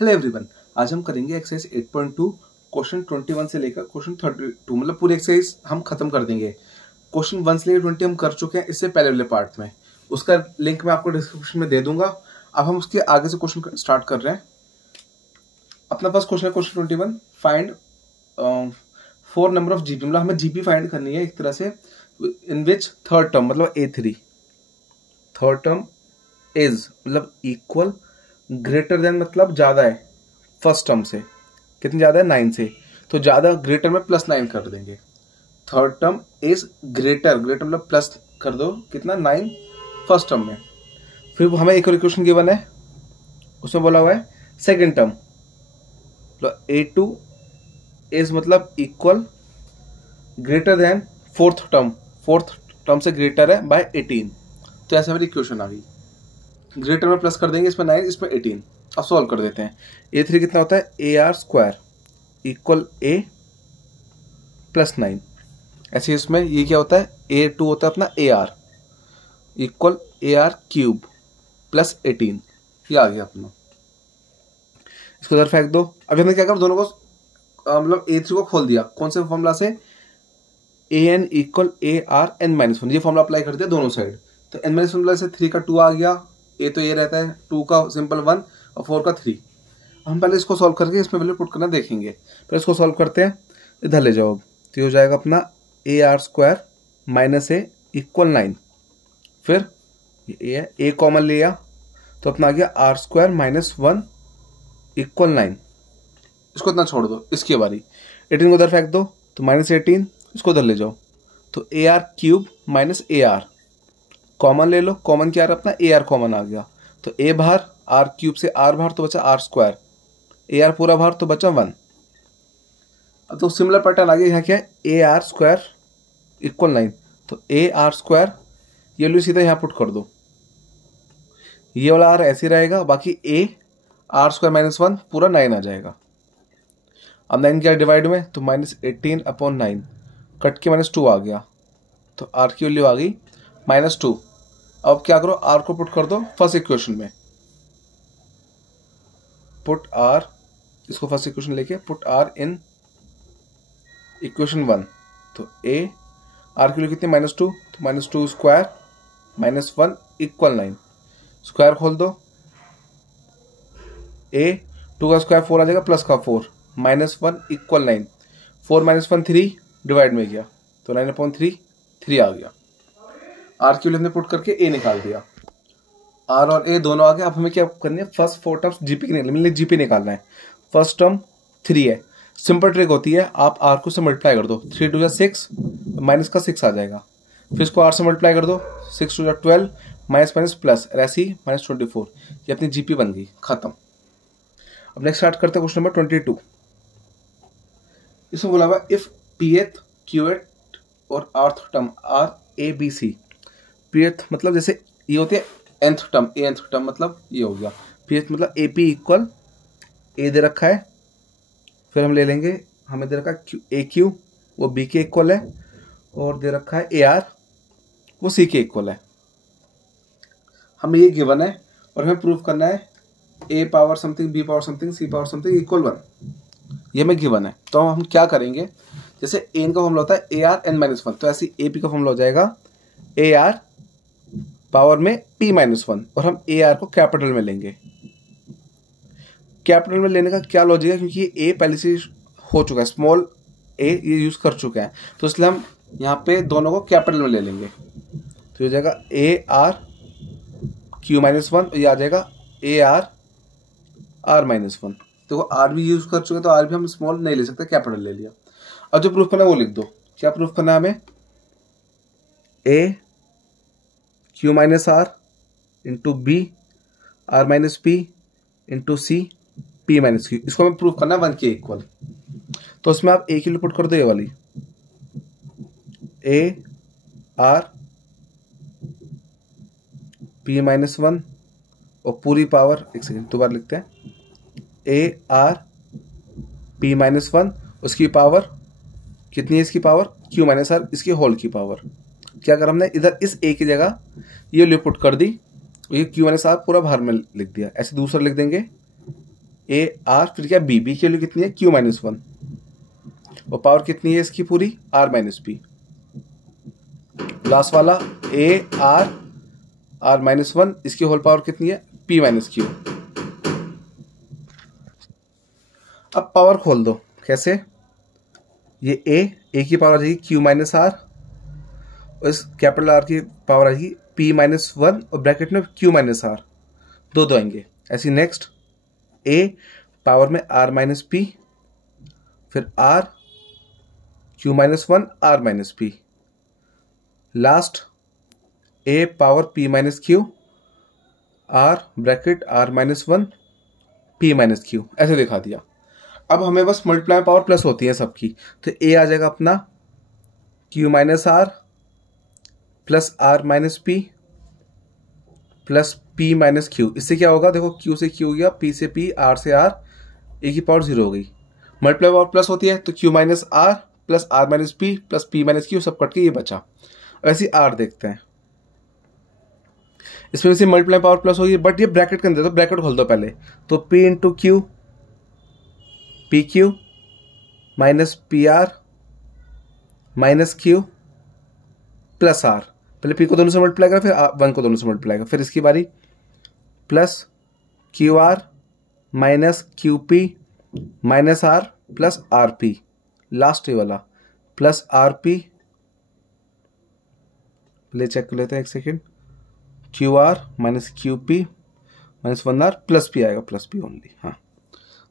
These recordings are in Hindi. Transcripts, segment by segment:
हेलो एवरीवन, आज हम करेंगे एक्सरसाइज 8.2 क्वेश्चन 21 से लेकर क्वेश्चन 32, मतलब पूरी एक्सरसाइज हम खत्म कर देंगे। क्वेश्चन 1 से लेकर 20 हम कर चुके हैं इससे पहले वाले पार्ट में, उसका लिंक मैं आपको डिस्क्रिप्शन में दे दूंगा। अब हम उसके आगे से क्वेश्चन स्टार्ट कर रहे हैं। अपना फर्स्ट क्वेश्चन है question 21, find 4 number of GP, मतलब हमें जीपी फाइंड करनी है एक तरह से, इन विच थर्ड टर्म मतलब A3 थर्ड टर्म इज मतलब इक्वल ग्रेटर देन मतलब ज्यादा है फर्स्ट टर्म से। कितनी ज्यादा है? 9 से। तो ज्यादा ग्रेटर में +9 कर देंगे। Third term is greater, greater मतलब प्लस कर दो कितना 9 फर्स्ट टर्म में। फिर हमें एक और इक्वेशन गिवन है, उसमें बोला हुआ है सेकंड टर्म मतलब A2 इज मतलब equal greater than fourth term से ग्रेटर है बाय 18। तो ऐसे हमारी इक्वेशन आ गई। ग्रेटर में प्लस कर देंगे, इसमें 9 इसमें 18। अब सॉल्व कर देते हैं। A3 कितना होता है? AR² equal A plus 9। ऐसे इसमें ये क्या होता है? A2 होता है अपना AR इक्वल AR³ प्लस 18। ये आ गया अपना। इसको इधर फेंक दो। अब हमने क्या करा, दोनों को मतलब A3 को खोल दिया। कौन से फॉर्मूला से? AN equal ARn-1। ये फॉर्मूला अप्लाई कर दिया दोनों साइड। तो n-1 से 3 का 2 आ गया। ए तो ये रहता है 2 का सिंपल 1 और 4 का 3। हम पहले इसको सॉल्व करके इसमें वैल्यू पुट करना देखेंगे। पहले इसको सॉल्व करते हैं। इधर ले जाओ तो ये हो जाएगा अपना AR² माइनस A इक्वल 9। फिर ये A कॉमन लिया तो अपना आ गया R² माइनस 1 इक्वल 9। इसको इतना छोड़ दो, इसकी बारी। 18 को उधर फेंक दो तो -18। इसको उधर ले जाओ तो AR³ माइनस AR कॉमन ले लो। कॉमन क्या आ रहा है अपना? AR कॉमन आ गया तो A बाहर, R³ से R बाहर तो बचा R², AR पूरा बाहर तो बचा 1। अब तो सिमिलर पैटर्न आ गया। यहाँ क्या है? AR² equal 9। तो AR², ये लो सीधा यहाँ पुट कर दो। ये वाला R ऐसे रहेगा, बाकी AR² माइनस 1 पूरा 9 आ जाएगा। अब 9 क्या डिवाइड में? तो -18/9 कट के -2 आ गया तो R की वैल्यू आ गई -2। अब क्या करो, R को पुट कर दो फर्स्ट इक्वेशन में। पुट R, इसको फर्स्ट इक्वेशन लेके पुट R इन इक्वेशन 1। तो R की वैल्यू कितनी? -2। तो -2 स्क्वायर माइनस 1 इक्वल 9। स्क्वायर खोल दो। 2 का स्क्वायर 4 आ जाएगा प्लस का 4 -1 इक्वल 9। 4 - 1 3 डिवाइड में गया तो 9/3 3 आ गया। R की वैल्यू हमने पुट करके A निकाल दिया। R और A दोनों आ गए। अब हमें क्या करनी है? फर्स्ट 4 टर्म्स जीपी की निकालनी, जीपी निकालना है। फर्स्ट टर्म 3 है। सिंपल ट्रिक होती है, आप R को से मल्टीप्लाई कर दो। 3 2 6 माइनस का 6 आ जाएगा। फिर इसको R से मल्टीप्लाई कर दो। 6 2 12 माइनस माइनस प्लस ऐसी -24। ये अपनी जीपी बन गई, खत्म। अब नेक्स्ट स्टार्ट करते हैं क्वेश्चन नंबर 22। इसमें बोला हुआ इफ Pth Qth और rth term R A B C। Pth मतलब जैसे ये होती है nth टर्म, nth टर्म मतलब ये हो गया। Pth मतलब AP इक्वल A दे रखा है। फिर हम ले लेंगे, हमें दे रखा है AQ, वो B के इक्वल है, और दे रखा है AR, वो C के इक्वल है। हमें ये गिवन है और हमें प्रूव करना है A power something, B power something, C power something equal 1। ये हमें गिवन है। तो हम क्या करेंगे, जैसे AN का फॉर्मूला होता है ARn-1, तो ऐसे AP का फॉर्मूला हो जाएगा AR पावर में P-1, और हम AR को कैपिटल में लेंगे। कैपिटल में लेने का क्या लॉजिक है? क्योंकि ये A पहले से हो चुका है, स्मॉल a ये यूज कर चुके हैं, तो इसलिए हम यहाँ पे दोनों को कैपिटल में ले लेंगे। तो हो जाएगा AR⁻1, ये आ जाएगा AR-R-1। देखो R भी यूज कर चुके हैं तो R भी हम स्मॉल नहीं ले सकते, कैपिटल ले लिया। अब जो प्रूफ करना है वो लिख दो। क्या प्रूफ करना है हमें? AQ-R into B R-P into C P-Q। इसको हमें प्रूफ करना है 1 के इक्वल। तो उसमें आप A की पुट कर दो, ये वाली AR P-1 और पूरी पावर, एक सेकेंड दोबारा लिखते हैं, AR P-1 उसकी पावर कितनी है? इसकी पावर Q-R इसकी होल की पावर। क्या कर हमने इधर इस A की जगह ये वैल्यू पुट कर दी, ये Q-R पूरा बाहर में लिख दिया। ऐसे दूसरा लिख देंगे ए आर, फिर क्या बी, बी की वैल्यू कितनी है क्यू माइनस वन, और पावर कितनी है इसकी पूरी आर माइनस पी। लास्ट वाला A R R minus one, इसकी होल पावर कितनी है पी माइनस क्यू। अब पावर खोल दो, कैसे, ये ए की पावर आ जाएगी क्यू माइनस आर, और इस कैपिटल आर की पावर आ जाएगी पी माइनस वन, और ब्रैकेट में क्यू माइनस आर, दो आएंगे। ऐसी नेक्स्ट ए पावर में आर माइनस पी, फिर R Q minus one R minus P, last A power P minus Q R bracket R minus one P minus Q, ऐसे दिखा दिया। अब हमें बस मल्टीप्लाई पावर प्लस होती है सबकी, तो ए आ जाएगा अपना Q minus R plus R minus P plus P minus Q. इससे क्या होगा, देखो क्यू से क्यू गया, पी से पी, आर से आर, ए की पावर 0 हो गई। मल्टीप्लाई पावर प्लस होती है तो Q minus R plus R minus P plus P minus Q, सब कट के ये बचा। ऐसी आर देखते हैं, इसमें से मल्टीप्लाई पावर प्लस होगी, बट ये ब्रैकेट के अंदर, तो ब्रैकेट खोल दो पहले, तो P into Q P Q minus P R minus Q plus R, पहले पी को दोनों से मल्टीप्लाई करा, फिर वन को दोनों से मल्टीप्लाई करा, फिर इसकी बारी plus Q R minus Q P minus R plus R P, last ये वाला प्लस आर पी, पहले चेक कर लेते हैं एक second, Q R minus Q P minus one R plus P आएगा, प्लस पी ओनली। हाँ,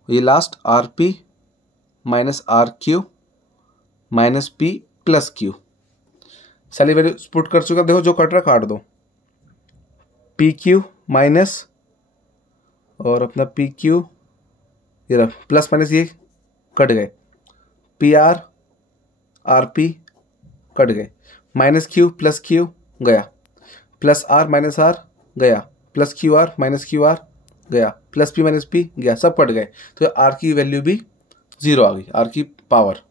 ये last R P minus R Q minus P plus Q, सारी वैल्यू पुट कर चुका। देखो जो कट रहा काट दो, पी क्यू माइनस और अपना पी क्यू, ये रहा प्लस माइनस, ये कट गए, P R R P cut गए, माइनस क्यू प्लस क्यू गया, प्लस आर माइनस आर गया, plus Q R minus Q are गया, प्लस पी माइनस पी गया, सब कट गए, तो आर की वैल्यू भी 0 आ गई, आर की पावर।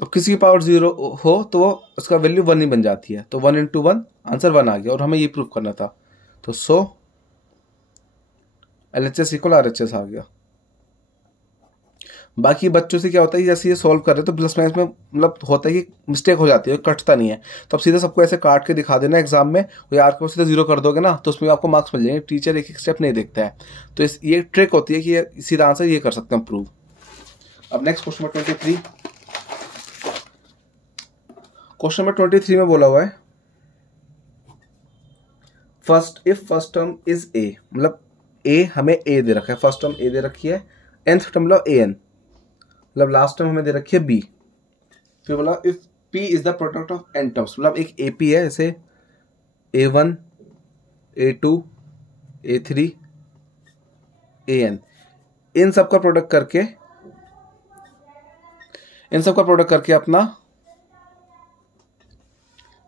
और किसी की पावर 0 हो तो वो उसका वैल्यू 1 ही बन जाती है, तो 1 इंटू 1 आंसर 1 आ गया, और हमें ये प्रूव करना था, तो सो LHS इक्वल RHS आ गया। बाकी बच्चों से क्या होता है, जैसे ये सॉल्व कर रहे तो प्लस माइनस में मतलब होता है कि मिस्टेक हो जाती है, कटता नहीं है, तो अब सीधा सबको ऐसे काट के दिखा देना एग्जाम में, वो यार को सीधा 0 कर दोगे ना तो उसमें आपको मार्क्स मिल जाएंगे। टीचर एक एक स्टेप नहीं देखता है, तो ये ट्रिक होती है कि ये सीधा आंसर ये कर सकते हैं प्रूव। अब next question number 23, question number 23 में बोला हुआ है first if first term is a, मतलब ए हमें ए दे रखा है, फर्स्ट टर्म ए दे रखी है, nth टर्म मतलब an, मतलब लास्ट टर्म हमें दे रखी है b, फिर बोला if p is the product of n terms, मतलब एक AP है, जैसे a1 a2 a3 an, इन सब का प्रोडक्ट करके अपना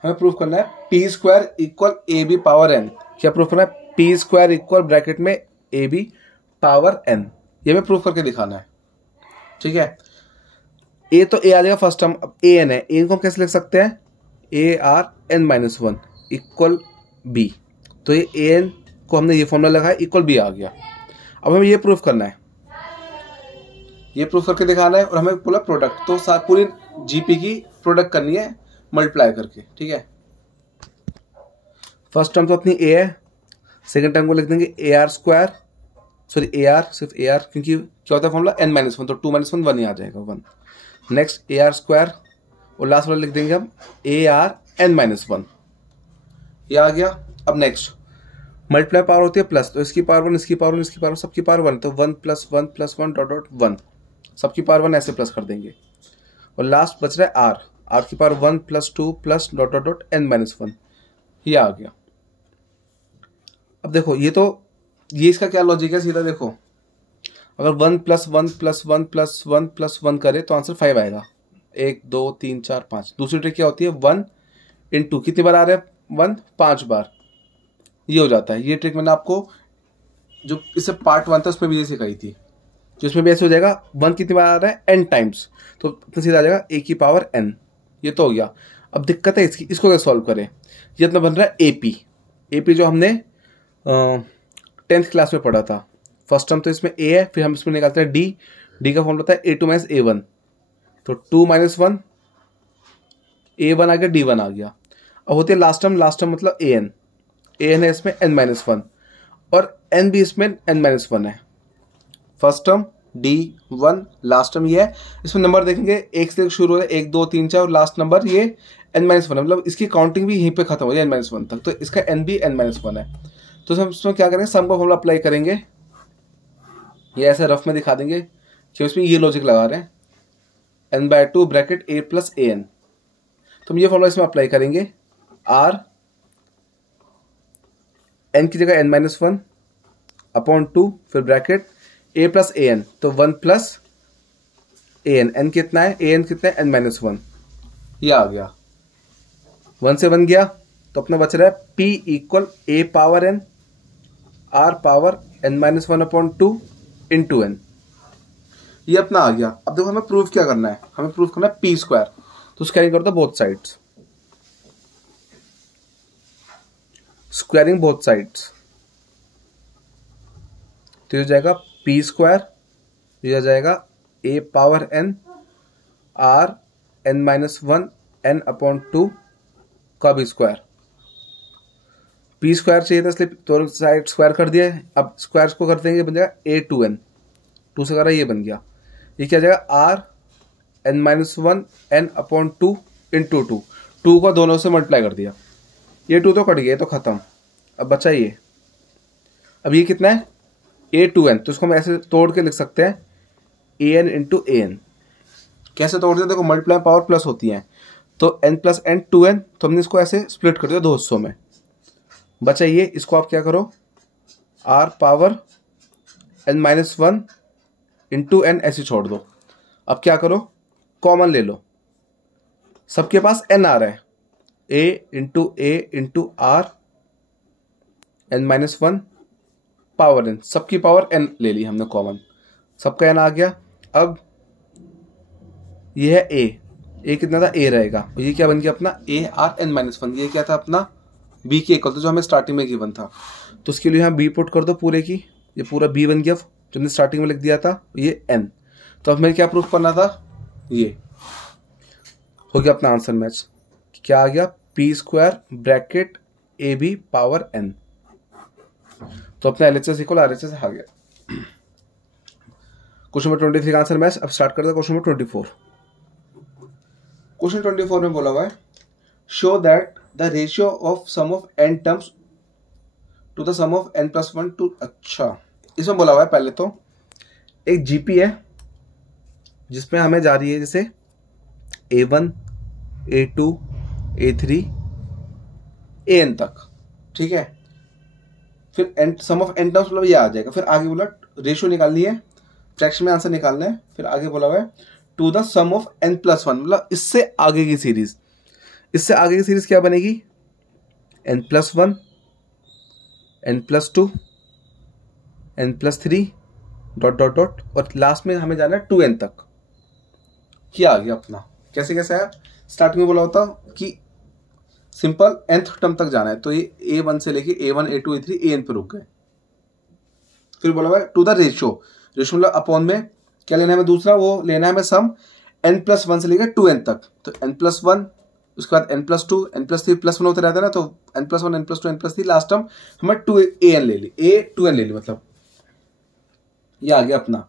हमें प्रूफ करना है p square equal ab power n। क्या प्रूफ करना है, p स्क्वायर इक्वल ब्रैकेट में ab पावर n, ये हमें प्रूफ करके दिखाना है, ठीक है। a तो a आ जाएगा फर्स्ट टर्म, अब an है, a को हम कैसे लिख सकते हैं, ARn-1 इक्वल b, तो ये an को हमने ये फॉर्मूला लगाया, इक्वल b आ गया। अब हमें ये प्रूफ करना है, ये प्रूफ करके दिखाना है, और हमें बोला प्रोडक्ट, तो पूरी GP की प्रोडक्ट करनी है मल्टीप्लाई करके, ठीक है। फर्स्ट टर्म तो अपनी a है, सेकंड टर्म को लिख देंगे AR स्क्वायर, सॉरी AR, सिर्फ AR, क्योंकि क्या होता है फॉर्मूला n-1, तो 2 - 1 1 ही आ जाएगा 1। नेक्स्ट AR स्क्वायर, और लास्ट वाला लिख देंगे हम ARn-1, ये आ गया। अब नेक्स्ट मल्टीप्लाई पावर होती है प्लस, तो इसकी पावर 1, इसकी पावर 1, इसकी पावर, सबकी पावर 1, तो 1 + 1 + 1 डॉट 1, सबकी पावर 1 ऐसे प्लस कर देंगे, और लास्ट बच रहा है R की पावर 1 + 2 प्लस डॉट n-1, ये आ गया। अब देखो ये इसका क्या लॉजिक है, सीधा देखो, अगर 1 + 1 + 1 + 1 + 1 करे तो आंसर 5 आएगा, 1 2 3 4 5। दूसरी ट्रिक क्या होती है, 1 इंटू कितनी बार आ रहा है 1, 5 बार, ये हो जाता है। ये ट्रिक मैंने आपको जो इससे पार्ट 1 था उसमें भी ये सिखाई थी, जिसमें भी ऐसे हो जाएगा 1 कितनी बार आ रहा है n टाइम्स, तो सीधा आ जाएगा a की पावर n, ये तो हो गया। अब दिक्कत है इसको कैसे सॉल्व करें, ये इतना बन रहा है AP जो हमने 10th क्लास में पढ़ा था, फर्स्ट टर्म तो इसमें ए है, फिर हम इसमें निकालते हैं डी, डी का फॉर्मूला होता है A2 माइनस A1, तो 2 माइनस 1 A1 आ गया, D1 आ गया। अब होती है लास्ट टर्म मतलब AN है इसमें n माइनस 1 और n भी इसमें n माइनस 1 है। First term D1, last term ये है। इसमें नंबर देखेंगे एक से शुरू हो रहा है 1 2 3 4 और लास्ट नंबर ये n माइनस 1 है, मतलब इसकी काउंटिंग भी यहीं पे खत्म हो जाए n माइनस 1 तक, तो इसका n भी n माइनस 1 है। तो हम इसमें क्या करेंगे, सम का फॉर्मूला अप्लाई करेंगे, ये ऐसे रफ में दिखा देंगे कि उसमें ये लॉजिक लगा रहे हैं n/2 bracket a plus an। तो हम ये फॉर्मूला इसमें अप्लाई करेंगे, r n की जगह n माइनस 1 अपॉन 2 फिर ब्रैकेट a प्लस an, तो 1 प्लस an, n कितना है, an कितना है n माइनस 1, ये आ गया 1 से 1 गया, तो अपना बच रहा है p equal a power n r power n minus 1 upon 2 into n, ये अपना आ गया। अब देखो हमें प्रूफ क्या करना है, हमें प्रूफ करना है p स्क्वायर, तो स्क्वायरिंग कर दो both sides, squaring both sides, तो ये हो जाएगा p स्क्वायर, ये हो जाएगा a power n r n minus 1 n upon 2 का भी स्क्वायर, p स्क्वायर चाहिए था इसलिए दोनों साइड स्क्वायर कर दिया है। अब स्क्वायर को कर देंगे, बन जाएगा a2n, 2 से करा ये बन गया, ये क्या जाएगा r n minus 1 n upon 2 into 2 को दोनों से मल्टीप्लाई कर दिया, ये 2 तो कट गया, तो खत्म। अब बचा ये, अब ये कितना है a2n, तो इसको हम ऐसे तोड़ के लिख सकते हैं an इंटू an। कैसे तोड़ते हैं, देखो मल्टीप्लाई पावर प्लस होती है, तो n प्लस n 2n, तो हमने इसको ऐसे स्प्लिट कर दिया 2 हिस्सों में, बचा ये, इसको आप क्या करो r power n minus 1 into n ऐसे छोड़ दो। अब क्या करो, कॉमन ले लो, सबके पास n आ रहा है, a into r n minus 1 power n, सबकी पावर n ले ली हमने कॉमन, सबका n आ गया। अब ये है a कितना था, a रहेगा, और ये क्या बन गया अपना a r n माइनस 1, ये क्या था अपना b के इक्वल, तो जो हमें स्टार्टिंग में गिवन था, तो उसके लिए यहाँ b पुट कर दो पूरे की, ये पूरा b बन गया जो हमने स्टार्टिंग में लिख दिया था, ये n। तो अब हमें क्या प्रूफ करना था, ये हो गया अपना आंसर मैच, क्या आ गया p square bracket A B power n, तो अपना LHS इक्वल RHS आ गया। क्वेश्चन नंबर 23 का आंसर मैच। अब स्टार्ट करते हैं क्वेश्चन नंबर 24। क्वेश्चन 24 में बोला हुआ है show that the ratio of sum of n terms to the sum of n plus 1 to, अच्छा इसमें बोला हुआ है पहले तो एक GP है जिसमें हमें जा रही है जैसे A1 A2 A3 AN तक, ठीक है, फिर n sum of n terms मतलब ये आ जाएगा, फिर आगे बोला रेशियो निकालनी है, फ्रैक्शन में आंसर निकालना है, फिर आगे बोला हुआ है to the sum of n plus 1, मतलब इससे आगे की सीरीज, इससे आगे की सीरीज क्या बनेगी n plus 1 n plus 2 n plus 3 dot dot dot, और लास्ट में हमें जाना है 2n तक। क्या आ गया अपना, कैसे कैसे है, स्टार्ट में बोला होता कि सिंपल nth टर्म तक जाना है, तो ये A1 से लेके A1 A2 A3 AN पे रुक गए। फिर बोला हुआ है टू द रेशियो, रेशियो मतलब अपॉन में क्या लेना है हमें, दूसरा वो लेना है हमें सम n प्लस 1 से लेकर 2n तक, तो n प्लस 1 उसके बाद n plus 2 n plus 3 plus 1 होते रहता है ना, तो n plus 1 n plus 2 n plus 3 last term हमें 2an ले ली, A2n ले ली, मतलब ये आ गया अपना।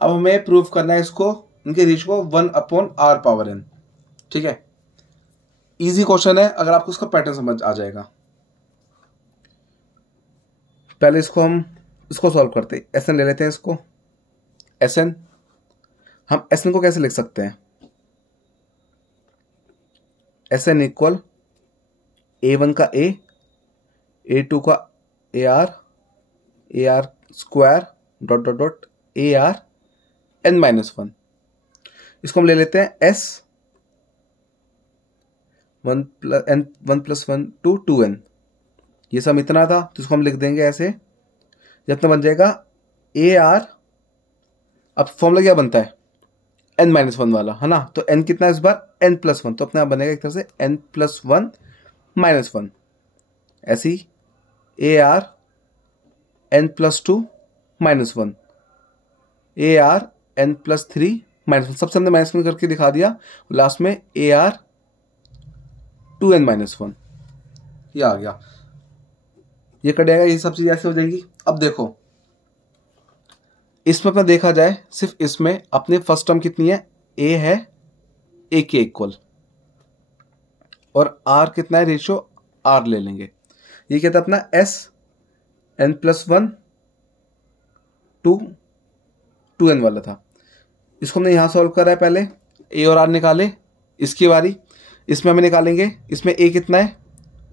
अब हमें प्रूफ करना है इसको, इनके रेशियो को 1 अपॉन r पावर n, ठीक है, इजी क्वेश्चन है, अगर आपको उसका पैटर्न समझ आ जाएगा। पहले इसको सॉल्व करते हैं, Sn ले लेते हैं इसको, Sn हम Sn को कैसे लिख सकते हैं, Sn इक्वल A1 का A, A2 का AR square dot dot dot AR n minus 1, इसको हम ले लेते हैं S 1 प्लस 1 टू 2n, ये सब इतना था, तो इसको हम लिख देंगे ऐसे, जितना बन जाएगा AR, अब फॉर्मूला क्या बनता है n माइनस 1 वाला है ना, तो n कितना है इस बार n प्लस 1, तो अपने आप बनेगा एक तरह से n प्लस 1 माइनस 1, ऐसी AR n प्लस 2 -1, AR(n+3 -1), सबसे हमने -1 करके दिखा दिया, लास्ट में AR(2n-1), ये आ गया, ये कट जाएगा, ये सब चीज ऐसे हो जाएगी। अब देखो इसमें अपना देखा जाए, सिर्फ इसमें अपने फर्स्ट टर्म कितनी है, ए है ए के इक्वल, और आर कितना है, रेशियो आर ले लेंगे। ये कहता है अपना SN+1 टू 2n वाला था, इसको हमने यहां सॉल्व करा है, पहले ए और आर निकाले, इसकी बारी, इसमें हमें निकालेंगे, इसमें ए कितना है,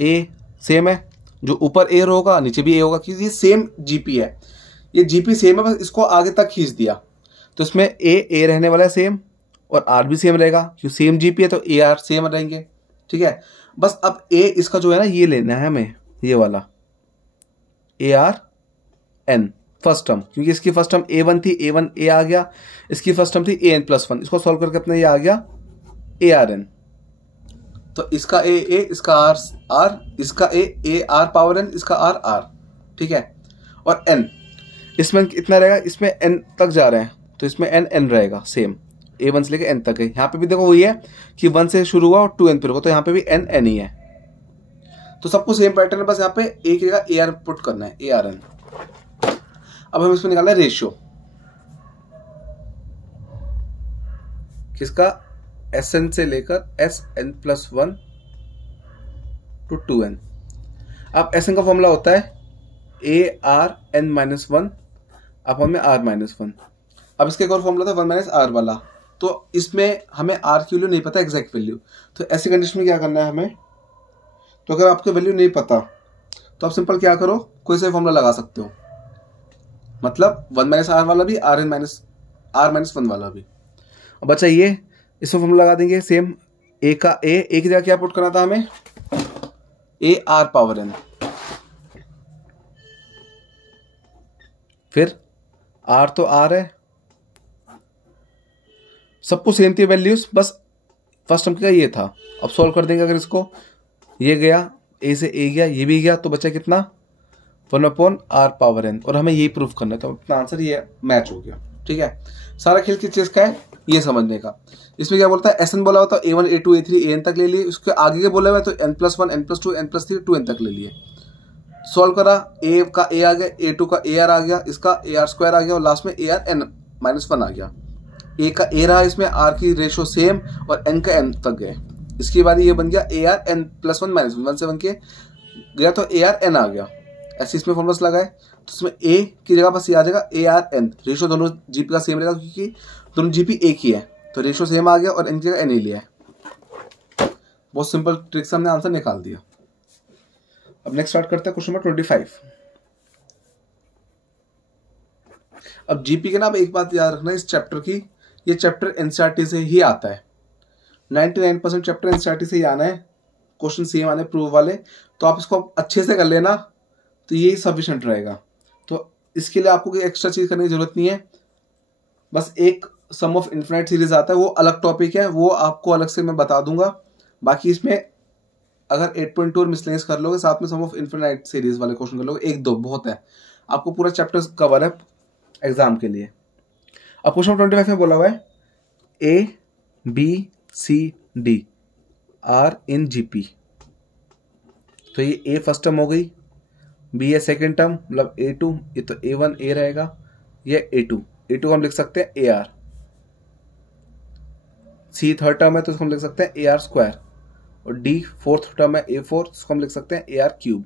ए सेम है, जो ऊपर ए होगा नीचे भी ए होगा, क्योंकि ये सेम जीपी है, ये जीपी सेम है, बस इसको आगे तक खींच दिया, तो इसमें ए रहने वाला है सेम, और आर भी सेम रहेगा, क्योंकि सेम जीपी है तो ए आर सेम रहेंगे, ठीक है। बस अब ए इसका जो है ना, ये लेना है हमें, ये वाला AR(n) फर्स्ट टर्म, क्योंकि इसकी फर्स्ट टर्म A1 थी, A1 A आ गया, इसकी फर्स्ट टर्म थी AN+1, इसको सॉल्व करके अपना ये आ गया ARn, तो इसका A इसका R, इसका A R⁻n, इसका R, ठीक है। और n इसमें कितना रहेगा, इसमें n तक जा रहे हैं, तो इसमें n रहेगा सेम, A1 से लेकर n तक है। यहाँ पे भी देखो वही है कि 1 से शुरू हुआ और 2n पे रुका, तो यहाँ पे भी n ही है, तो सबको सेम पैटर्न है, बस यहाँ पे एक जगह AR पुट करना है, ARn। अब हम इसमें निकालना है रेशियो, किसका, Sn से लेकर Sn+1 टू 2n। अब Sn का फॉर्मूला होता है ARn-1 अपॉन में R-1। अब इसका एक और फॉर्मूला था 1 - R वाला, तो इसमें हमें R की वैल्यू नहीं पता, एग्जैक्ट वैल्यू, तो ऐसी कंडीशन में क्या करना है हमें, तो अगर आपको वैल्यू नहीं पता तो आप सिंपल क्या करो, कोई सा फॉर्मूला लगा सकते हो, मतलब 1 - R वाला भी, R-1 वाला भी। अब अच्छा ये इसमें फॉर्मूला लगा देंगे सेम, ए का ए की जगह क्या पुट करना था हमें, AR⁻n, फिर R तो R है, सबको सेम थी वैल्यूज, बस फर्स्ट टर्म का ये था। अब सॉल्व कर देंगे, अगर इसको, ये गया ए से ए गया, ये भी गया, तो बचा कितना, 1/R⁻n, और हमें यही प्रूफ करना है, तो अपना आंसर ये मैच हो गया, ठीक है। सारा खेल किस चीज का है, ये समझने का। इसमें क्या बोलता है, Sn बोला हुआ था A1 A2 A3 AN तक ले लिए, उसके आगे के बोला हुआ है तो n+1 n+2 n+3 2n तक ले लिए, सॉल्व करा, ए का ए आ गया, A2 का AR आ गया, इसका AR² आ गया, और लास्ट में ARn-1 आ गया। ए का ए रहा, इसमें आर की रेशियो सेम, और n का n तक गए, इसके बाद ये बन गया ARn+1 -1 से बन के गया, तो ARn आ गया। ऐसे इसमें फॉर्मूलास लगाए, तो इसमें a की जगह बस ये आ जाएगा ARn, रेशियो दोनों जीपी का सेम रहेगा, क्योंकि दोनों जीपी एक ही है, तो रेशियो सेम आ गया, और n की जगह n ही लिया है। बहुत सिंपल ट्रिक से हमने आंसर निकाल दिया। अब नेक्स्ट स्टार्ट करते हैं क्वेश्चन नंबर 25। अब जीपी के ना, अब एक बात याद रखना इस चैप्टर की, ये चैप्टर एनसीईआरटी से ही आता है, 99% चैप्टर एनसीईआरटी से ही आना है, क्वेश्चन सेम आने प्रूफ वाले, तो आप इसको अच्छे से कर लेना, तो ये सफिशिएंट रहेगा। तो इसके लिए आपको कोई एक्स्ट्रा चीज करने की जरूरत नहीं है, बस एक सम ऑफ इन्फिनाइट सीरीज आता है, वो अलग टॉपिक है, वो आपको अलग से मैं बता दूंगा। बाकी इसमें अगर 8.2 और मिसलेनियस कर लोगे, साथ में सम ऑफ इन्फिनाइट सीरीज वाले क्वेश्चन कर लोगे, 1-2 बहुत है, आपको पूरा चैप्टर कवर है एग्जाम के लिए। अब क्वेश्चन 25 में बोला हुआ है ABCD आर इन जीपी, तो ये ए फर्स्ट टर्म हो गई, बी है सेकेंड टर्म, मतलब A2, ये तो A1 A रहेगा, ये A2 को हम लिख सकते हैं AR, C थर्ड टर्म है तो इसको हम लिख सकते हैं AR², और D फोर्थ टर्म है A4, इसको हम लिख सकते हैं AR3।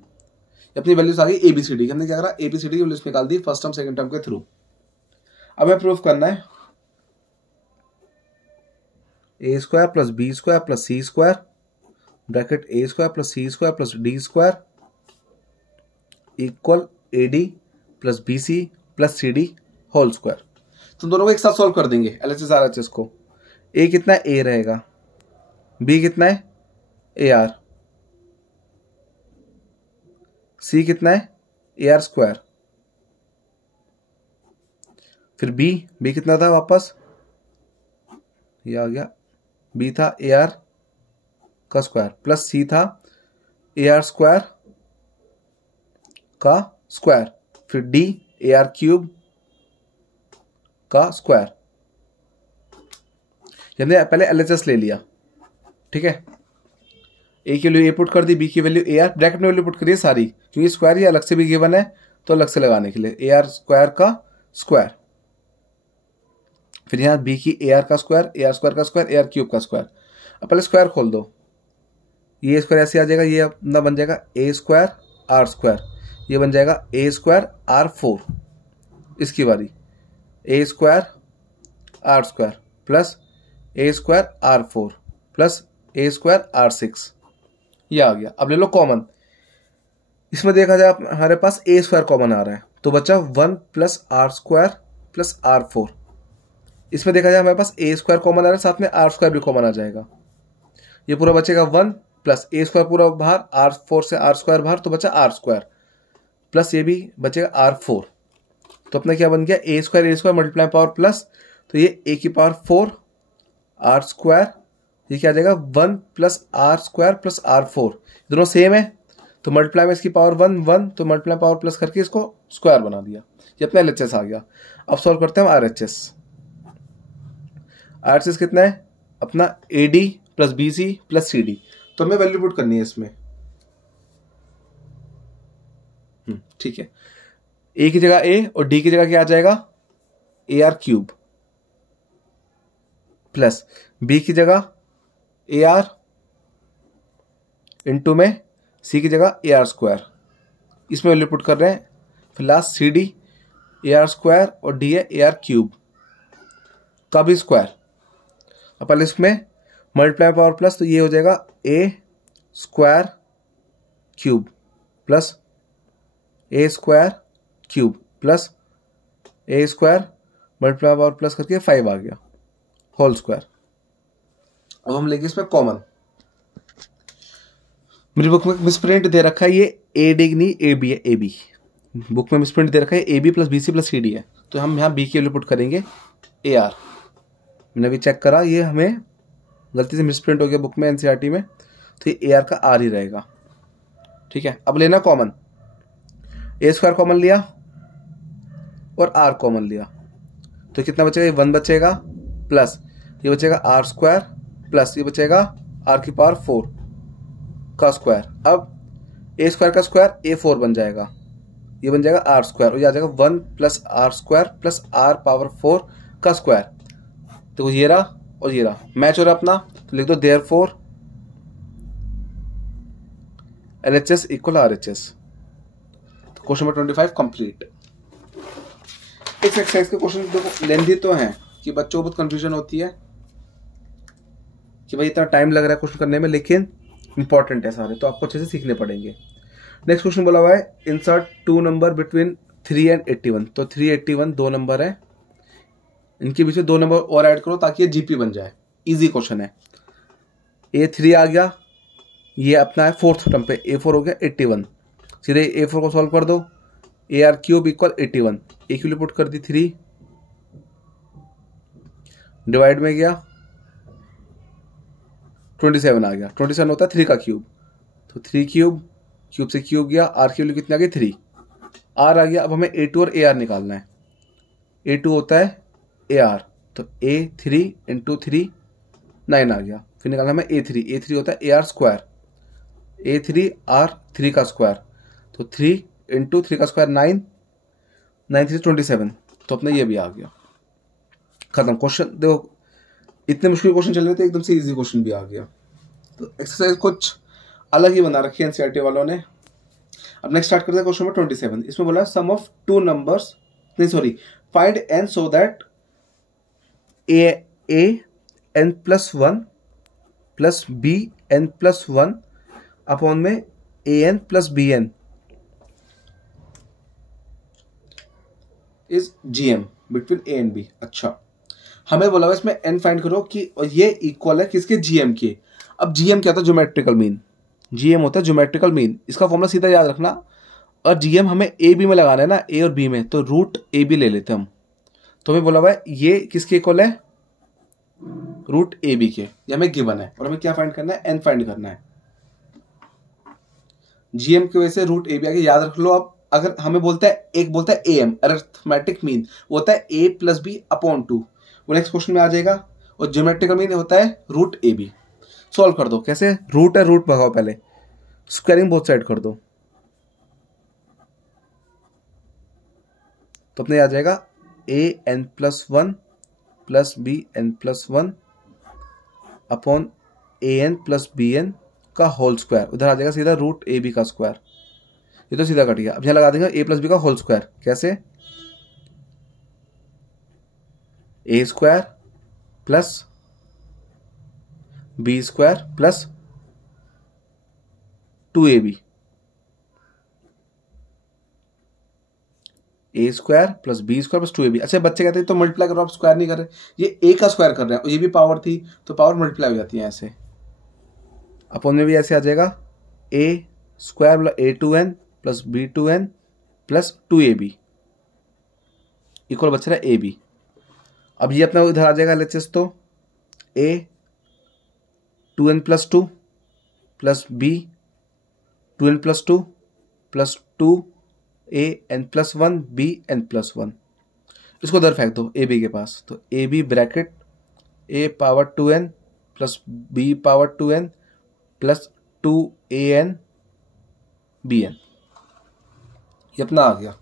अपनी वैल्यूज आ गई ABCD की, हमने क्या करा, ABCD की वैल्यूज निकाल the first term second term के थ्रू। अब हमें प्रूफ करना है A² + B² + C² bracket A² + C² + D² equal AD + BC + CD whole square. तो दोनों को एक साथ सॉल्व कर देंगे LHS RHS को। A कितना है, A रहेगा, B कितना है AR, C कितना है AR², फिर B कितना था वापस, ये आ गया, B था AR का स्क्वायर प्लस C था AR² का स्क्वायर, फिर D AR³ का स्क्वायर। हमने पहले LHS ले लिया, ठीक है। ए की वैल्यू ए पुट कर दी, बी की वैल्यू ए आर, ब्रैकेट में वैल्यू पुट करिए सारी, क्योंकि स्क्वायर ये अलग से भी गिवन है तो अलग से लगाने के लिए ए आर स्क्वायर का स्क्वायर, फिर यहाँ बी की ए आर का स्क्वायर, ए आर स्क्वायर का स्क्वायर, ए आर क्यूब का स्क्वायर। अब पहले स्क्वायर खोल दो, ये स्क्वायर ऐसे आ जाएगा, ये अपना बन जाएगा ए स्क्वायर आर स्क्वायर, ये बन जाएगा ए स्क्वायर आर 4, इसकी बारी a square r square plus a square r 4 plus a square r 6, ये आ गया। अब ले लो कॉमन, इसमें देखा जाए हमारे पास ए स्क्वायर कॉमन आ रहा है तो बचा 1 plus R square plus R 4। इसमें देखा जाए हमारे पास ए स्क्वायर कॉमन आ रहा है, साथ में आर स्क्वायर भी कॉमन आ जाएगा, ये पूरा बचेगा 1 प्लस ए स्क्वायर पूरा बाहर, आर 4 से आर स्क्वायर बाहर तो बचा आर स्क्वायर प्लस ये भी बचेगा आर 4। तो अपना क्या बन गया, ए स्क्वायर मल्टीप्लाई पावर प्लस, तो ये ए की पावर 4 आर स्क्वायर, ये क्या आ जाएगा 1 plus R square plus R 4, दोनों सेम है तो मल्टीप्लाई में इसकी पावर 1 तो मल्टीप्लाई पावर प्लस करके इसको स्क्वायर बना दिया, ये अपना LHS आ गया। अब सॉल्व करते हैं RHS। RHS कितना है अपना AD plus BC plus CD, तो हमें वैल्यू पुट करनी है इसमें, ठीक है। A की जगह A और D की जगह क्या आ जाएगा AR क्यूब प्लस B की जगह AR इंटू में C की जगह AR स्क्वायर, इसमें वैल्यू पुट कर रहे हैं, फिर लास्ट CD AR स्क्वायर और D है AR क्यूब का भी स्क्वायर। अब पहले इसमें मल्टीप्लाई पावर प्लस, तो ये हो जाएगा A square cube plus A square cube plus A square multiply power plus करके 5 आ गया होल स्क्वायर। अब हम लेंगे इसमें कॉमन, मेरी बुक में मिसप्रिंट दे रखा है ये AD नहीं AB है, AB बुक में मिसप्रिंट दे रखा है AB plus BC plus CD है, तो हम यहाँ B की वैल्यू पुट करेंगे AR। मैंने अभी चेक करा, ये हमें गलती से मिसप्रिंट हो गया बुक में NCERT में, तो ये AR का R ही रहेगा, ठीक है। अब लेना कॉमन, A स्क्वायर कॉमन लिया और R कॉमन लिया, तो कितना बचेगा, ये 1 बचेगा प्लस ये बचेगा R स्क्वायर प्लस ये बचेगा R की पावर 4 का स्क्वायर। अब A स्क्वायर का स्क्वायर A4 बन जाएगा, ये बन जाएगा R स्क्वायर और ये आ जाएगा 1 plus R square plus R power 4 का स्क्वायर। तो ये रहा और ये रहा, मैच हो रहा अपना, तो लिख दो देयरफॉर LHS इक्वल RHS। तो क्वेश्चन नंबर 25 कंप्लीट। इस एक्सरसाइज के क्वेश्चन देखो लेंथी तो हैं कि बच्चों को बहुत कंफ्यूजन होती है कि भाई इतना टाइम लग रहा है क्वेश्चन करने में, लेकिन इंपॉर्टेंट है सारे, तो आपको अच्छे से सीखने पड़ेंगे। नेक्स्ट क्वेश्चन बोला हुआ है इंसर्ट 2 नंबर बिटवीन 3 एंड 81। तो 3 81 2 नंबर है, इनके बीच में 2 नंबर और ऐड करो ताकि ये GP बन जाए। इजी क्वेश्चन है। A3 आ गया, ये अपना है 4th टर्म पे, A4 हो गया 81, सीधे A4 को सॉल्व कर दो, AR क्यूब इक्वल 81, A की पुट कर दी 3, डिवाइड में गया 27 आ गया, 27 होता है 3 का क्यूब, तो 3 क्यूब, क्यूब से क्यूब गया, R की वैल्यू कितनी आ गई 3, R आ गया। अब हमें A2 और AR निकालना है, A2 होता है AR, तो A3 इंटू 3 9 आ गया, फिर निकालना हमें A3, A3 होता है AR स्क्वायर, A3 R 3 का स्क्वायर, तो 3 इंटू 3 का स्क्वायर 9, 9 3 27, तो अपना ये भी आ गया, खत्म क्वेश्चन। देखो इतने मुश्किल क्वेश्चन चल रहे थे, एकदम से इजी क्वेश्चन भी आ गया। तो एक्सरसाइज कुछ अलग ही बना रखी है एनसीईआरटी वालों ने। अब नेक्स्ट स्टार्ट करते हैं क्वेश्चन नंबर 27। इसमें बोला सम ऑफ 2 नंबर्स, नहीं sorry, find n so that a n plus 1 plus b n plus 1 upon में a n plus b n is gm between a and b। अच्छा, हमें बोला हुआ इसमें n फाइंड करो कि ये इक्वल है किसके, gm के। अब gm क्या होता है, ज्योमेट्रिकल मीन, gm होता है ज्योमेट्रिकल मीन, इसका फॉर्मूला सीधा याद रखना। और gm हमें a b में लगाना है ना, a और b में, तो रूट a b ले लेते हैं हम। तो हमें बोला हुआ है ये किसके इक्वल है, रूट ए बी के, ये हमें गिवन है। और हमें क्या फाइंड करना है, एन फाइंड करना है। जीएम की वजह से रूट ए बी आगे, याद रख लो। अब अगर हमें बोलता है, एक बोलता है AM अरिथमेटिक मीन, वो होता है A + B अपॉन 2, वो नेक्स्ट क्वेश्चन में आ जाएगा। और ज्योमेट्रिकल मीन होता है √AB। सॉल्व कर दो। कैसे? रूट है, रूट भगाओ पहले, स्क्वायरिंग बोथ साइड कर दो, तो अपने आ जाएगा AN+1 + BN+1 upon AN + BN का होल स्क्वायर। उधर आ जाएगा सीधा √AB का स्क्वायर। ये तो सीधा कट गया। अब यहाँ लगा देंगे A + B का होल स्क्वायर। कैसे? A² + B² + 2AB, A² + B² + 2AB। अच्छा, बच्चे कहते हैं तो मल्टीप्लाई करो, आप स्क्वायर नहीं कर रहे। ये A का स्क्वायर कर रहे हैं, ये भी पावर थी तो पावर मल्टीप्लाई हो जाती है ऐसे। अपॉन में भी ऐसे आ जाएगा A² + A2n + B2n + 2AB equal बच रहा है AB। अब ये अपना इधर आ जाएगा LHS, तो A2n + 2 + B2n + 2 + 2AN+1 BN+1, इसको उधर फेंक दो AB के पास। तो AB bracket A⁴n + B⁴n + 2AN BN, ये अपना आ गया।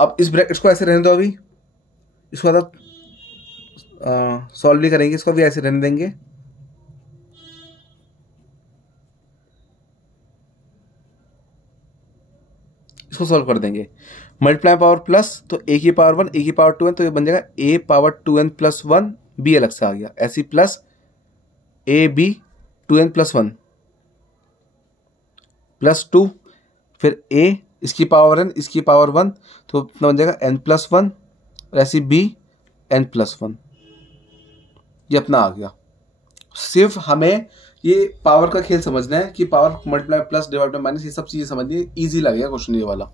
अब इस ब्रैकेट को ऐसे रहने दो, अभी इसको बाद सॉल्व भी करेंगे, इसको भी ऐसे रहने देंगे। इसको सॉल्व कर देंगे, मल्टीप्लाई पावर प्लस, तो A⁴1 A⁴2n, तो ये बन जाएगा A⁴2n + 1 B अलग से आ गया, ऐसी प्लस AB2n + 1 + 2, फिर A इसकी पावर n इसकी पावर 1, तो बन जाएगा n+1 और ऐसी BN+1, ये अपना आ गया। सिर्फ हमें ये पावर का खेल समझना है कि power multiply plus divide by minus, ये सब चीजें समझनी है। इजी लगेगा क्वेश्चन ये वाला,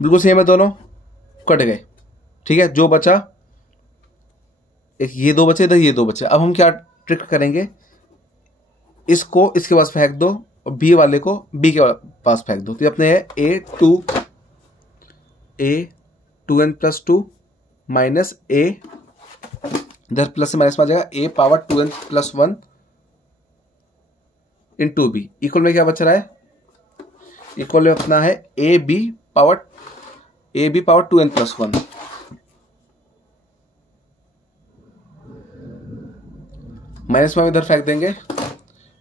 बिल्कुल सेम है, दोनों कट गए। ठीक है, जो बचा एक ये दो बचे, इधर ये दो बचे। अब हम क्या ट्रिक करेंगे, इसको इसके पास फेंक दो और B वाले को B के पास फेंक दो। तो अपने है A2n + 2 माइनस A, इधर प्लस से माइनस में आ जाएगा A⁴2n + 1 × B इक्वल में क्या बच रहा है, इक्वल में अपना है AB⁴2n + 1। माइनस में इधर फेंक देंगे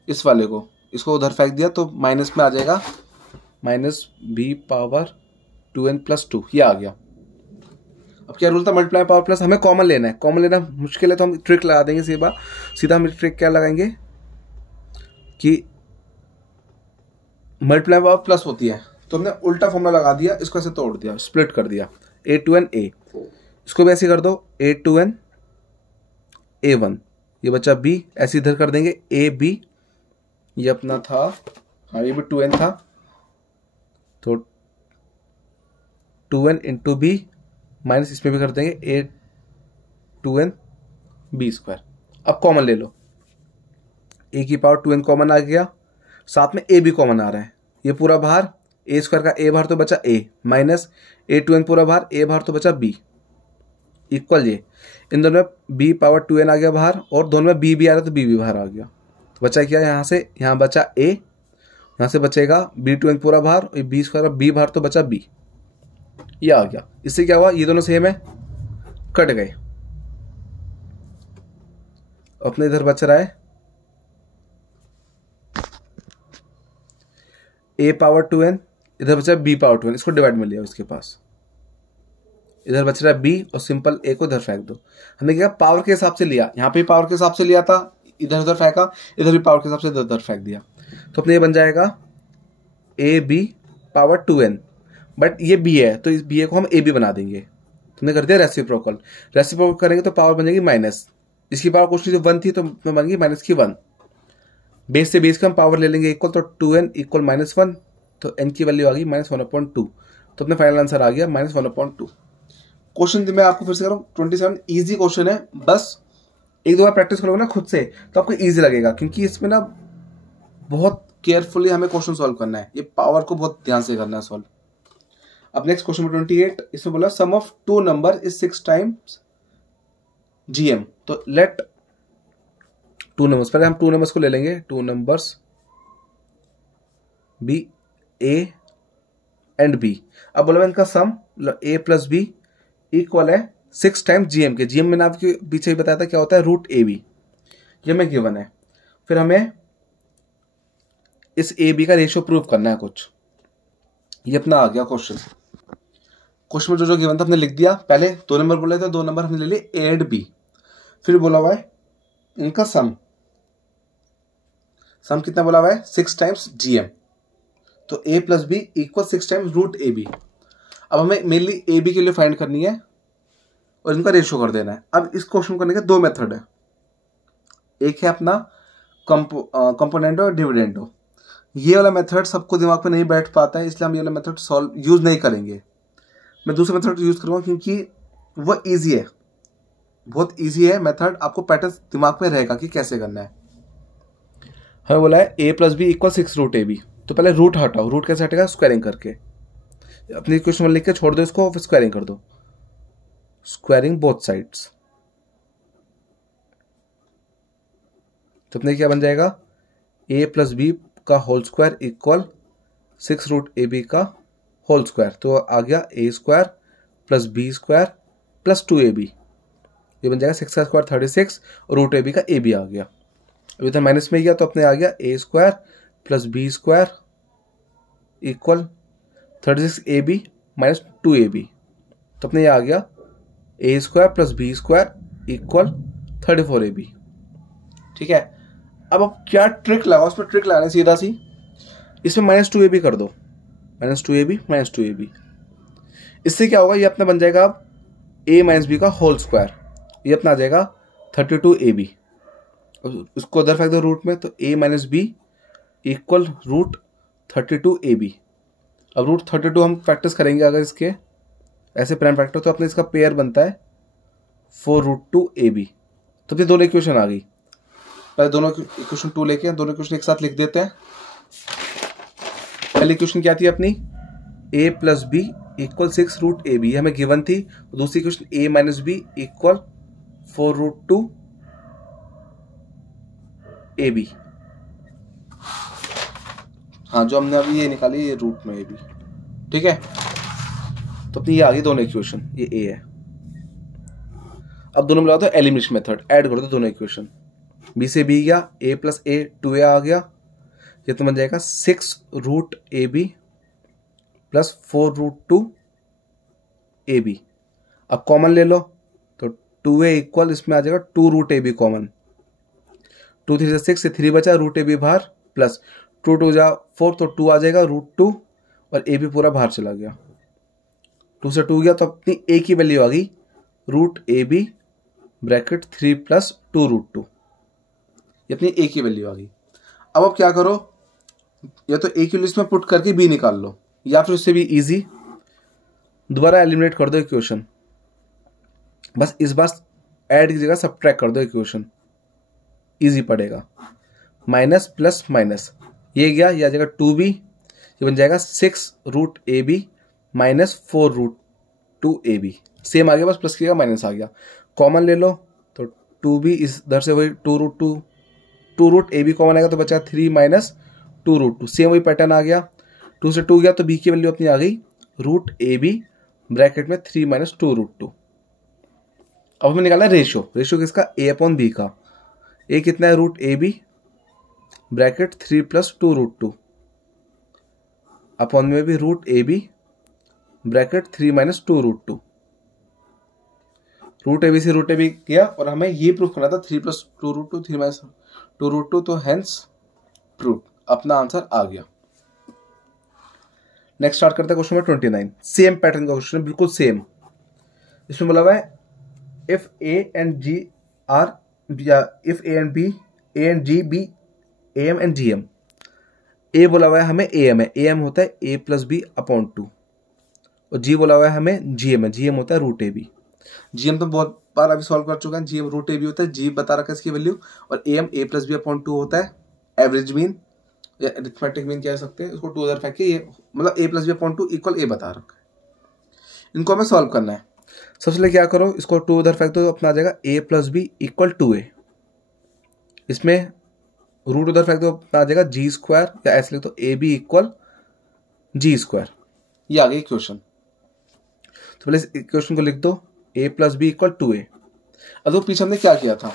इस वाले को, इसको उधर फेंक दिया तो माइनस में आ जाएगा -B⁴2n + 2, ये आ गया। अब क्या रूल था, मल्टीप्लाई पावर प्लस, हमें कॉमन लेना है। कॉमन लेना मुश्किल है तो हम ट्रिक लगा देंगे सीधा हम ट्रिक क्या लगाएंगे कि मल्टीप्लाई पावर प्लस होती है, तो हमने उल्टा फॉर्मूला लगा दिया, इसको ऐसे तोड़ दिया, स्प्लिट कर दिया, A2n A, इसको भी ऐसे कर दो A2n A1, ये बचा B, ऐसे इधर कर देंगे AB, ये अपना था, हाँ ये भी 2n था, तो 2n × B माइनस इसमें भी कर देंगे A2n B²। अब कॉमन ले लो, A⁴2n कॉमन आ गया, साथ में A भी कॉमन आ रहा है, ये पूरा बाहर A² का A बाहर तो बचा A, माइनस A2n पूरा बाहर A बाहर तो बचा B इक्वल, ये इन दोनों में B⁴2n आ गया बाहर, और दोनों में B भी आ रहा तो B भी बाहर आ गया। तो बचा क्या, यहाँ से यहाँ बचा A, यहाँ से बचेगा B2n पूरा बाहर, B² B बाहर तो बचा B, ये आ गया। इससे क्या हुआ, ये दोनों सेम है, कट गए। अपने इधर बच रहा है A⁴2n, इधर बचा B⁴2n, इसको डिवाइड में लिया इसके पास, इधर बच रहा है B और सिंपल A को इधर फेंक दो। हमने क्या पावर के हिसाब से लिया, यहाँ पे पावर के हिसाब से लिया था, इधर उधर फेंका, इधर भी पावर के हिसाब से इधर उधर फेंक दिया, तो अपने ये बन जाएगा AB⁴2n, बट ये B है तो इस B को हम AB बना देंगे। तुमने कर दिया रेसिप्रोकल, रेसिप्रोकल करेंगे तो पावर बन जाएगी माइनस, इसकी पावर क्वेश्चन जो 1 थी तो बन गई -1, बेस से बेस का हम पावर ले लेंगे इक्वल, तो 2n = -1, तो n की वैल्यू आ गई -1/2, तो अपना फाइनल आंसर आ गया -1/2। क्वेश्चन मैं आपको फिर से करूँ, 27 इजी क्वेश्चन है, बस एक दो बार प्रैक्टिस करोगे ना खुद से तो आपको इजी लगेगा, क्योंकि इसमें ना बहुत केयरफुली हमें क्वेश्चन सॉल्व करना है, ये पावर को बहुत ध्यान से करना है सॉल्व। अब नेक्स्ट क्वेश्चन नंबर 28, इसमें बोला sum of two number is 6 times GM। तो लेट टू नंबर्स, पहले हम टू नंबर्स को ले लेंगे, two numbers B A and B। अब बोला इनका sum A plus B equal है 6 टाइम्स GM के। GM मैंने आपके पीछे ही बताया था क्या होता है, रूट AB, ये हमें गिवन है। फिर हमें इस AB का रेशियो प्रूव करना है कुछ, ये अपना आ गया क्वेश्चन। क्वेश्चन में जो जो गिवन था हमने लिख दिया। पहले दो नंबर बोले थे, दो नंबर हमने ले लिए A एंड B। फिर बोला हुआ है इनका सम कितना बोला हुआ है, 6 टाइम्स GM। तो A plus B equal 6 times root AB। अब हमें मेनली AB के लिए फाइंड करनी है और इनका रेशियो कर देना है। अब इस क्वेश्चन करने के दो मेथड है, एक है अपना कंपोनेंटो और डिविडेंडो। ये वाला मेथड सबको दिमाग में नहीं बैठ पाता है, इसलिए हम ये वाला मेथड सॉल्व यूज नहीं करेंगे। मैं दूसरा मेथड यूज करूंगा क्योंकि वो इजी है, बहुत इजी है मेथड, आपको पैटर्न दिमाग में रहेगा कि कैसे करना है। हमें बोला है A plus B equal 6 root AB। तो पहले रूट हटाओ, रूट कैसे हटेगा, स्क्वायरिंग करके। अपनी इक्वेशन में लिख के छोड़ दो इसको, फिर स्क्वायरिंग कर दो, स्क्वायरिंग बोथ साइड्स। तो अपने क्या बन जाएगा, A प्लस B का whole square equal 6 root AB का होल स्क्वायर। तो आ गया A square plus B square plus 2AB, ये बन जाएगा 6 का स्क्वायर 36 और रूट AB का AB आ गया। अब इधर माइनस में गया तो अपने आ गया A square plus B square equal 36AB minus 2AB। तो अपने ये आ गया A square plus B square equal 34AB। ठीक है, अब आप क्या ट्रिक लगाओ, उसमें ट्रिक लगाने सीधा सी, इसमें माइनस 2AB कर दो, माइनस 2AB माइनस 2AB। इससे क्या होगा, ये अपना बन जाएगा अब A माइनस B का होल स्क्वायर, ये अपना आ जाएगा 32AB। उसको उधर फेंक दो रूट में, तो A minus B equal root 32AB। अब रूट 32 हम प्रैक्टिस करेंगे अगर इसके ऐसे प्राइम फैक्टर, तो अपने इसका पेयर बनता है 4 रूट 2AB। तो ये दोनों इक्वेशन आ गई। पहले दोनों इक्वेशन 2 लेके दोनों इक्वेशन एक साथ लिख देते हैं। पहली इक्वेशन क्या थी अपनी, A plus B equal 6 root AB, हमें गिवन थी। दूसरी equation A minus B equal 4 root 2 AB। हाँ, जो हमने अभी ये निकाली ये रूट में AB। ठीक है, तो अपनी ये आ गई दोनों इक्वेशन, ये A है। अब दोनों मिला दो एलिमिनेशन मेथड, ऐड कर दो दोनों इक्वेशन। B से B गया, A प्लस A 2A आ गया, ये तो बन जाएगा 6 root AB plus 4 root 2 AB। अब कॉमन ले लो तो 2A इक्वल इसमें आ जाएगा 2 रूट AB कॉमन, 2 3 से 6 से 3 बचा, रूट AB बाहर प्लस 2 2 जा 4 तो 2 आ जाएगा रूट 2 और AB पूरा बाहर चला गया, 2 से 2 गया तो अपनी A की वैल्यू आ गई root AB bracket 3 plus 2 root 2, ये अपनी A की वैल्यू आ गई। अब आप क्या करो, या तो A की लिस्ट में पुट करके B निकाल लो, या फिर उससे भी इजी दोबारा एलिमिनेट कर दो इक्वेशन, बस इस बार ऐड की जगह सब्ट्रैक्ट कर दो इक्वेशन, इजी पड़ेगा। माइनस प्लस माइनस, ये गया, ये आ जाएगा 2B, ये बन जाएगा 6 root AB minus 4 root 2AB। Same आ गया, बस प्लस किया माइनस आ गया। कॉमन ले लो तो 2B इधर से वही 2 रूट AB कॉमन आएगा तो बचा 3 माइनस 2 रूट 2, सेम वही पैटर्न आ गया। 2 से 2 गया तो B की वैल्यू अपनी आ गई रूट AB ब्रैकेट में 3 माइनस 2 रूट 2। अब हमें निकालना है रेशियो किसका, A अपॉन B का। A कितना है root AB bracket 3 plus 2 root 2 upon में भी root AB bracket 3 minus 2 root 2। Root AB से रूट AB किया और हमें ये प्रूफ करना था 3 प्लस 2 रूट 2 3 माइनस 2 रूट 2, तो हेंस प्रूफ, अपना आंसर आ गया। नेक्स्ट स्टार्ट करते हैं क्वेश्चन नंबर 29। सेम पैटर्न का क्वेश्चन है, बिल्कुल सेम। इसमें बोला हुआ है if A and G are, if A and B, A and G B AM and GM। A बोला हुआ है हमें AM है, AM होता है A प्लस B अपॉन 2, और G बोला हुआ है हमें GM है, GM होता है रूट AB। GM तो बहुत बार अभी सॉल्व कर चुका है, GM रूट AB होता है, G बता रखा है इसकी वैल्यू, और AM A plus B upon 2 होता है एवरेज मीन, या अरिथमेटिक मीन कह सकते हैं, इसको 2 अदर फैक्ट ये मतलब a plus B upon 2 equal a बता रखा है। इनको हमें सॉल्व करना है। सबसे पहले क्या करो, इसको 2 अदर फैक्ट तो अपना आ जाएगा a plus B equal 2a। इसमें रूट उधर फेंक दो, अपना आ जाएगा जी स्क्वायर, या ऐसे लिख दो A B equal G square. ये आ गई क्वेश्चन। तो पहले इस इक्वेशन को लिख दो, a plus B equal 2a। अब तो पीछे हमने क्या किया था,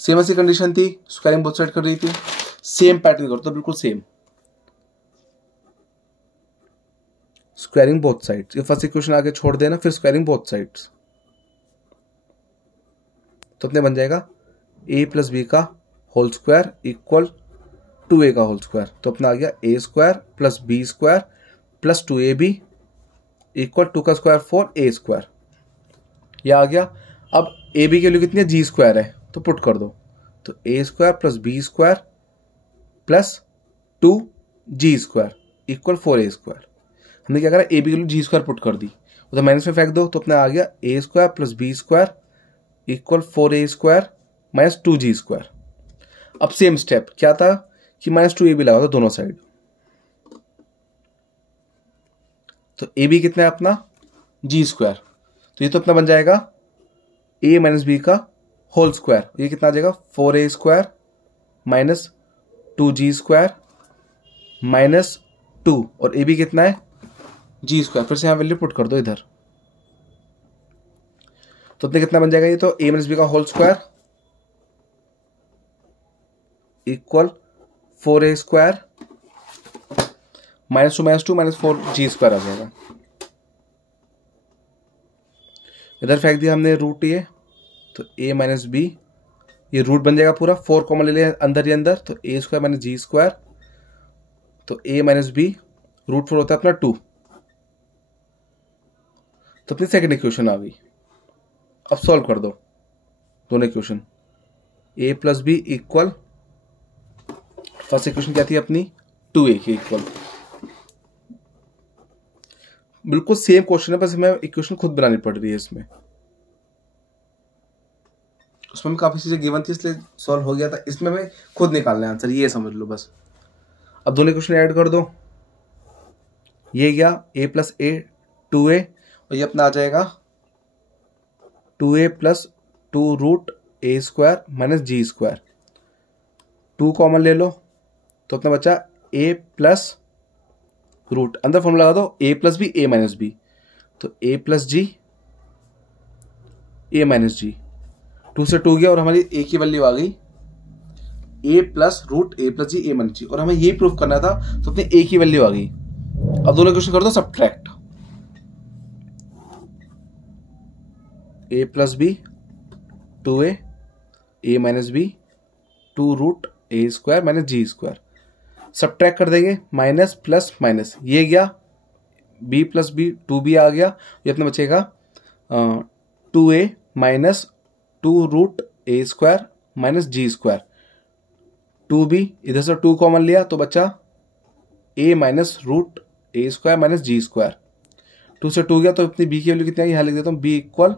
सेम ऐसी कंडीशन थी, स्क्वायरिंग बोथ साइड कर रही थी, सेम पैटर्न करो तो बिल्कुल सेम, स्क्वायरिंग बोथ साइड्स। ये फर्स्ट इक्वेशन आगे छोड़ देना, फिर स्क्वायरिंग बोथ साइड्स, तो अपने बन जाएगा a प्लस बी का होल स्क्वायर इक्वल 2a का होल स्क्वायर। तो अपना आ गया a square plus B square plus 2ab equal 2 का स्क्वायर 4a स्क्वायर। यह आ गया। अब ab की वैल्यू कितनी है, g स्क्वायर है, तो पुट कर दो, तो a square plus B square plus 2g square equal 4a square. हमने क्या करा, a b की वैल्यू g स्क्वायर पुट कर दी, उधर माइनस में फेंक दो, तो अपना आ गया a square plus B square equal 4a square minus 2g square. अब सेम स्टेप क्या था कि माइनस 2ab लगा दो दोनों साइड, तो ab कितना है अपना g स्क्वायर, तो ये तो अपना बन जाएगा a माइनस बी का होल स्क्वायर। ये कितना आ जाएगा 4a square minus 2g square minus 2, और ab कितना है g स्क्वायर। फिर से यहां वैल्यू पुट कर दो इधर, तो अपने कितना बन जाएगा, ये तो a माइनस बी का whole square equal 4a square minus 2 minus 4g square आ जाएगा। इधर फेंक दिया हमने रूट ये, तो a माइनस बी, ये रूट बन जाएगा पूरा, 4 कॉमन ले लिया अंदर ही अंदर, तो a square minus ji square, तो a माइनस बी रूट 4 होता है अपना 2। तो अपनी सेकंड इक्वेशन आ गई। अब सॉल्व कर दो दोनों equation, a plus B equal, first equation क्या थी अपनी 2a के इक्वल। बिल्कुल सेम क्वेश्चन है, बस हमें इक्वेशन खुद बनानी पड़ रही है इसमें। उसमें काफी चीजें गिवन थी इसलिए सॉल्व हो गया था, इसमें हमें खुद निकालना है आंसर, ये समझ लो बस। अब दोनों इक्वेशन ऐड कर दो, ये गया a प्लस ए 2a, और ये अपना आ जाएगा 2a plus 2 root a square minus ji square. 2 common ले लो, तो अपना बचा a प्लस रूट, अंदर फॉर्मूला लगा दो a plus b a minus b, तो a plus g a minus g, 2 से 2 गया और हमारी a की वैल्यू आ गई a plus root a plus g a minus g, और हमें ये प्रूफ करना था, तो अपने a की वैल्यू आ गई। अब दोनों क्वेश्चन कर दो subtract, a plus B 2a a minus B 2 root a square minus ji square, subtract कर देंगे, माइनस प्लस माइनस, ये गया b प्लस बी 2b आ गया, ये अपना बचेगा 2a minus 2 root a square minus ji square, 2b इधर से 2 कॉमन लिया तो बचा a minus root a square minus ji square, 2 से 2 गया तो अपनी b की वैल्यू कितनी है, यहाँ लिख देता हूँ b equal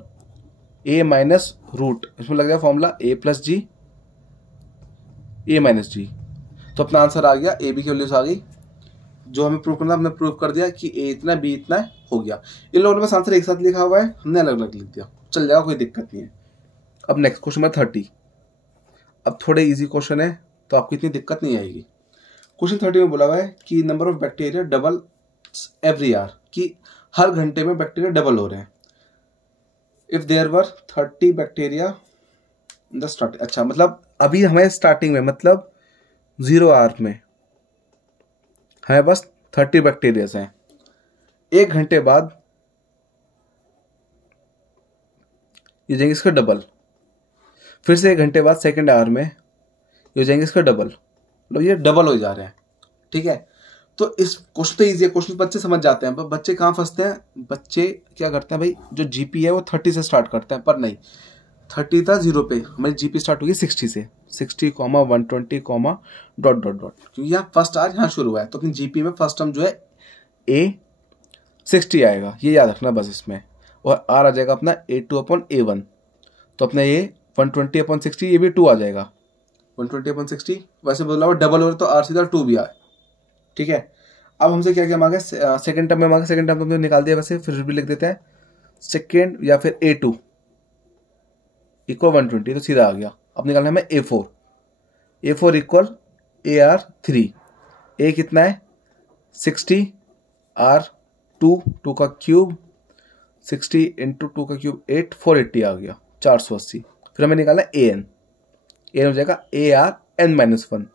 a minus root, इसमें लग जाएगा formula a plus g a minus g. तो अपना आंसर आ गया, ए बी की वैल्यूज आ गई, जो हमें प्रूव करना हमने प्रूव कर दिया कि ए इतना बी इतना हो गया। इन लोगों ने बस आंसर एक साथ लिखा हुआ है, हमने अलग अलग लिख दिया, चल जाएगा, कोई दिक्कत नहीं है। अब नेक्स्ट क्वेश्चन नंबर 30। अब थोड़े इजी क्वेश्चन है तो आपको इतनी दिक्कत नहीं आएगी। क्वेश्चन 30 में बोला हुआ है कि number of bacteria double every hour, कि हर घंटे में बैक्टीरिया डबल हो रहे हैं। If there were 30 bacteria in the start, अच्छा मतलब अभी हमें स्टार्टिंग में मतलब 0 आवर में हमें बस 30 बैक्टीरियाज हैं, 1 घंटे बाद ये जाएंगे इसका डबल, फिर से 1 घंटे बाद सेकेंड आवर में ये जाएंगे इसका डबल, मतलब ये डबल हो जा रहे हैं। ठीक है, तो इस क्वेश्चन तो ईजी है, क्वेश्चन बच्चे समझ जाते हैं, पर बच्चे कहाँ फंसते हैं, बच्चे क्या करते हैं भाई, जो जीपी है वो 30 से स्टार्ट करते हैं, पर नहीं, 30 था 0 पे, हमारी जीपी स्टार्ट होगी 60 से, 60, 120, डॉट डॉट डॉट, क्योंकि यहाँ फर्स्ट आर यहाँ शुरू हुआ है, तो अपनी जीपी में फर्स्ट टर्म जो है ए 60 आएगा, ये याद रखना बस इसमें, और आर आ जाएगा अपना A2/A1, तो अपना ये 120/60 ये भी 2 आ जाएगा, 120/60, वैसे बोला हुआ डबल हो तो आर सीधा 2 भी आए, ठीक है। अब हमसे क्या क्या मांगा, सेकंड टर्म में मांगा, सेकंड टर्म तो हमने निकाल दिया, वैसे फिर भी लिख देते हैं सेकंड या फिर A2 इक्वल 120, तो सीधा आ गया। अब निकालना है हमें A4 इक्वल AR3, A कितना है 60, R2 का क्यूब 60 इंटू 2 का क्यूब 8, 480 आ गया, 480। फिर हमें निकालना है AN हो जाएगा ARn-1,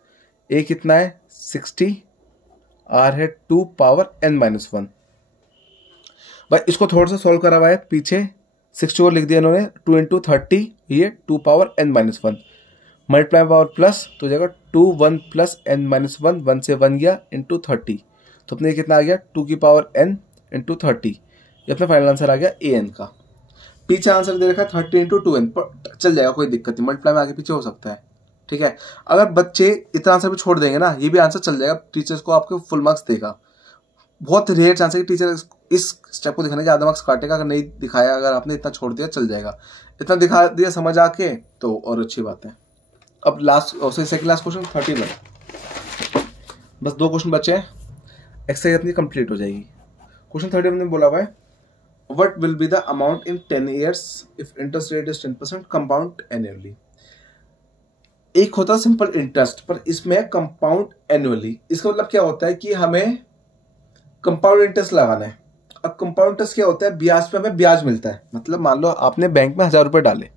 A कितना है 60, R है 2 पावर n-1। भाई इसको थोड़ा सा सॉल्व करा हुआ है पीछे, 64 लिख दिया इन्होंने, 2 इंटू 30, ये 2 power n-1, multiply power plus तो हो जाएगा 2 1 प्लस n-1, 1 से 1 गया इंटू 30, तो अपने कितना आ गया 2 की पावर n इंटू 30, ये अपना फाइनल आंसर आ गया AN का। पीछे आंसर दे रखा है 30 इंटू 2n, पर चल जाएगा, कोई दिक्कत नहीं, मल्टीप्लाई में आगे पीछे हो सकता है, ठीक है। अगर बच्चे इतना आंसर भी छोड़ देंगे ना, ये भी आंसर चल जाएगा, टीचर्स को आपके फुल मार्क्स देगा। बहुत रेयर चांस है कि टीचर इस स्टेप को दिखाने के आधा मार्क्स काटेगा, अगर नहीं दिखाया, अगर आपने इतना छोड़ दिया चल जाएगा, इतना दिखा दिया समझ आके तो और अच्छी बात है। अब सेकंड लास्ट क्वेश्चन 31, बस 2 क्वेश्चन बचे हैं, एक्सरसाइज अपनी कंप्लीट हो जाएगी। क्वेश्चन 31 में बोला हुआ है what will be the amount in 10 years if interest rate is 10% compound annually. एक होता है सिंपल इंटरेस्ट, पर इसमें कंपाउंड एनुअली, इसका मतलब क्या होता है कि हमें कंपाउंड इंटरेस्ट लगाना है। अब कंपाउंड इंटरेस्ट क्या होता है, ब्याज पे हमें ब्याज मिलता है, मतलब मान लो आपने बैंक में 1000 रुपये डाले,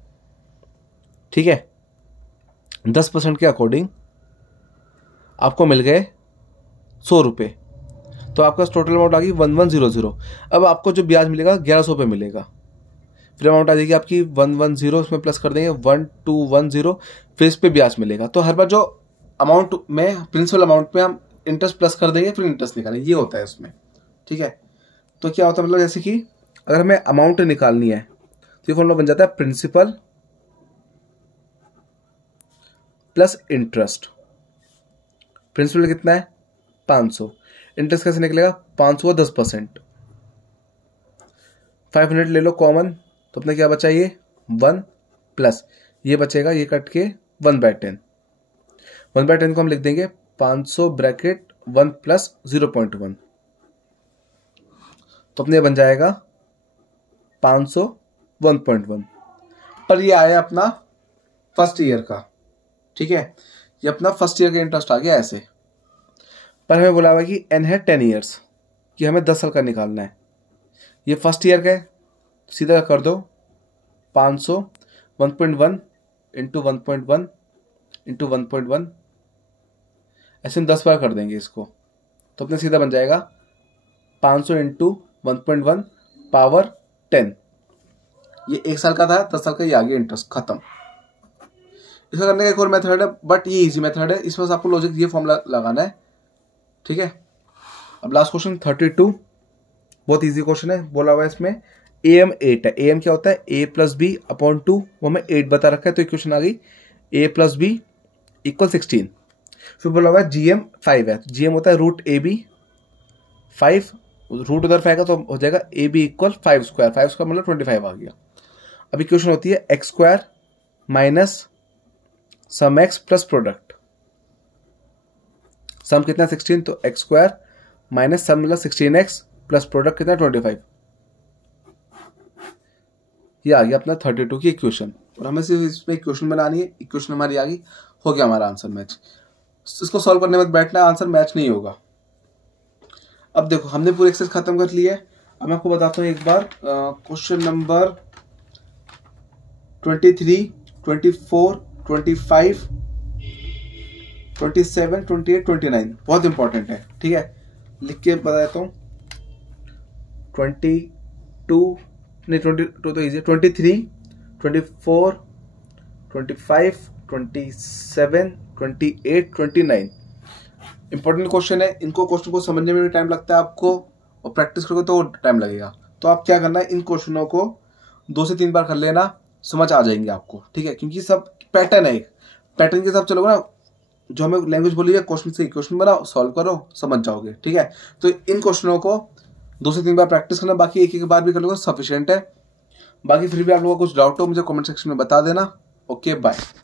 ठीक है, 10% के अकॉर्डिंग आपको मिल गए 100 रुपये, तो आपका टोटल अमाउंट आ गई 1100। अब आपको जो ब्याज मिलेगा 1100 पे मिलेगा, फिर अमाउंट आ जाएगी आपकी 110, इसमें प्लस कर देंगे 1210, फिर इस पे ब्याज मिलेगा। तो हर बार जो अमाउंट में प्रिंसिपल अमाउंट पे हम इंटरेस्ट प्लस कर देंगे, फिर इंटरेस्ट निकालेंगे, ये होता है उसमें, ठीक है। तो क्या होता है, मतलब जैसे कि अगर हमें अमाउंट निकालनी है तो ये फॉर्मूला बन जाता है प्रिंसिपल प्लस इंटरेस्ट। प्रिंसिपल कितना है 500, इंटरेस्ट कैसे निकलेगा 500 10%, 500 ले लो कॉमन, तो अपने क्या बचा ये 1 प्लस ये बचेगा, ये कट के 1/10, 1/10 को हम लिख देंगे 500 ब्रैकेट 1 प्लस 0.1, तो अपने बन जाएगा 500 1.1। पर ये आया अपना फर्स्ट ईयर का, ठीक है, ये अपना फर्स्ट ईयर का इंटरेस्ट आ गया ऐसे। पर हमें बोला हुआ कि n है 10 years, कि हमें 10 साल का निकालना है, ये फर्स्ट ईयर का है, सीधा कर दो 500 1.1 इंटू 1.1 इंटू 1.1, ऐसे हम 10 बार कर देंगे इसको, तो अपने सीधा बन जाएगा 500 इंटू 1.1 पावर 10। ये 1 साल का था, 10 साल का ये आ गया इंटरेस्ट, खत्म। इसका करने का एक और मेथड है, बट ये इजी मेथड है, इसमें आपको लॉजिक ये फॉर्मूला लगाना है, ठीक है। अब लास्ट क्वेश्चन 32, बहुत इजी क्वेश्चन है, बोला हुआ है इसमें AM 8 है। AM क्या होता है A प्लस बी अपॉन 2, वो हमें 8 बता रखा है, तो इक्वेशन आ गई A प्लस बी इक्वल 16। फिर बोला हुआ है GM 5 है, तो GM होता है रूट AB 5, रूट उधर 5 का तो हो जाएगा AB इक्वल 5 स्क्वायर, 5 स्क्वायर मतलब 25 आ गया। अब इक्वेशन होती है x square minus sum x plus product, sum कितना 16, तो x स्क्वायर माइनस सम मतलब 16x प्लस प्रोडक्ट कितना 25, ये आ गया अपना 32 की इक्वेशन। और हमें सिर्फ इसमें इक्वेशन बनानी है, इक्वेशन हमारी आ गई, हो गया हमारा आंसर मैच। इसको सॉल्व करने में बैठना, आंसर मैच नहीं होगा। अब देखो हमने पूरी एक्सरसाइज खत्म कर ली है। अब मैं आपको बताता हूँ एक बार क्वेश्चन नंबर 23, 24, 25, 27, 28, 29 बहुत इंपॉर्टेंट है, ठीक है, लिख के बता देता हूँ। 22 नहीं 22 तो इजी, 23, 24, 25, 27, 28, 29 इंपॉर्टेंट क्वेश्चन है। इनको क्वेश्चन को समझने में भी टाइम लगता है आपको, और प्रैक्टिस करोगे तो टाइम लगेगा। तो आप क्या करना है, इन क्वेश्चनों को 2 से 3 बार कर लेना, समझ आ जाएंगे आपको, ठीक है, क्योंकि सब पैटर्न है, एक पैटर्न के साथ चलोगे ना, जो हमें लैंग्वेज बोली है क्वेश्चन से क्वेश्चन बनाओ, सॉल्व करो, समझ जाओगे, ठीक है। तो इन क्वेश्चनों को 2 से 3 बार प्रैक्टिस करना, बाकी एक बार भी कर लोगे सफिशिएंट है। बाकी फिर भी आप लोगों को कुछ डाउट हो मुझे कमेंट सेक्शन में बता देना। Okay bye.